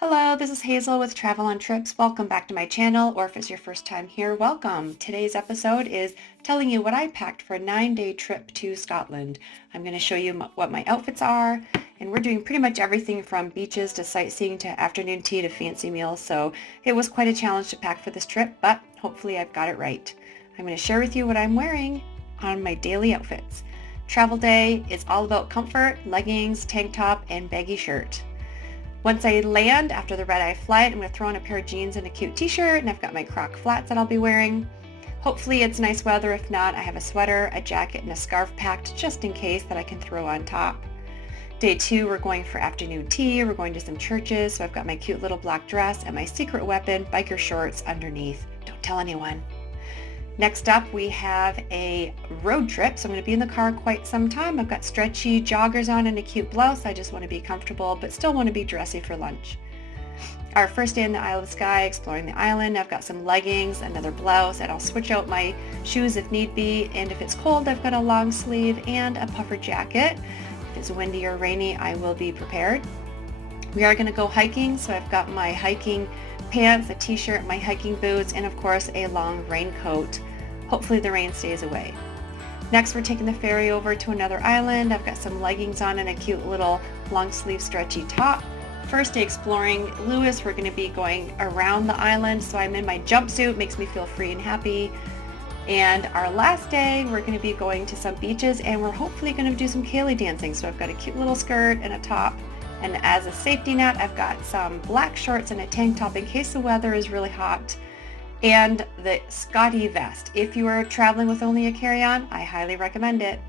Hello, this is Hazel with Travel on Trips. Welcome back to my channel, or if it's your first time here, welcome. Today's episode is telling you what I packed for a 9-day trip to Scotland. I'm going to show you what my outfits are, and we're doing pretty much everything from beaches to sightseeing to afternoon tea to fancy meals, so it was quite a challenge to pack for this trip, but hopefully I've got it right. I'm going to share with you what I'm wearing on my daily outfits. Travel day is all about comfort, leggings, tank top, and baggy shirt. Once I land, after the red-eye flight, I'm going to throw on a pair of jeans and a cute t-shirt, and I've got my croc flats that I'll be wearing. Hopefully it's nice weather. If not, I have a sweater, a jacket, and a scarf packed just in case that I can throw on top. Day 2, we're going for afternoon tea. We're going to some churches, so I've got my cute little black dress and my secret weapon, biker shorts, underneath. Don't tell anyone. Next up, we have a road trip, so I'm going to be in the car quite some time. I've got stretchy joggers on and a cute blouse. I just want to be comfortable, but still want to be dressy for lunch. Our first day in the Isle of Skye, exploring the island. I've got some leggings, another blouse, and I'll switch out my shoes if need be. And if it's cold, I've got a long sleeve and a puffer jacket. If it's windy or rainy, I will be prepared. We are going to go hiking, so I've got my hiking pants, a t-shirt, my hiking boots, and of course a long raincoat. Hopefully the rain stays away. Next, we're taking the ferry over to another island. I've got some leggings on and a cute little long sleeve stretchy top. First day exploring Lewis, we're going to be going around the island, so I'm in my jumpsuit, makes me feel free and happy. And our last day, we're going to be going to some beaches, and we're hopefully going to do some ceilidh dancing. So I've got a cute little skirt and a top. And as a safety net, I've got some black shorts and a tank top in case the weather is really hot, and the Scotty vest. If you are traveling with only a carry-on, I highly recommend it.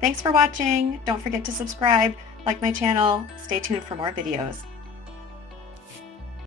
Thanks for watching. Don't forget to subscribe, like my channel. Stay tuned for more videos.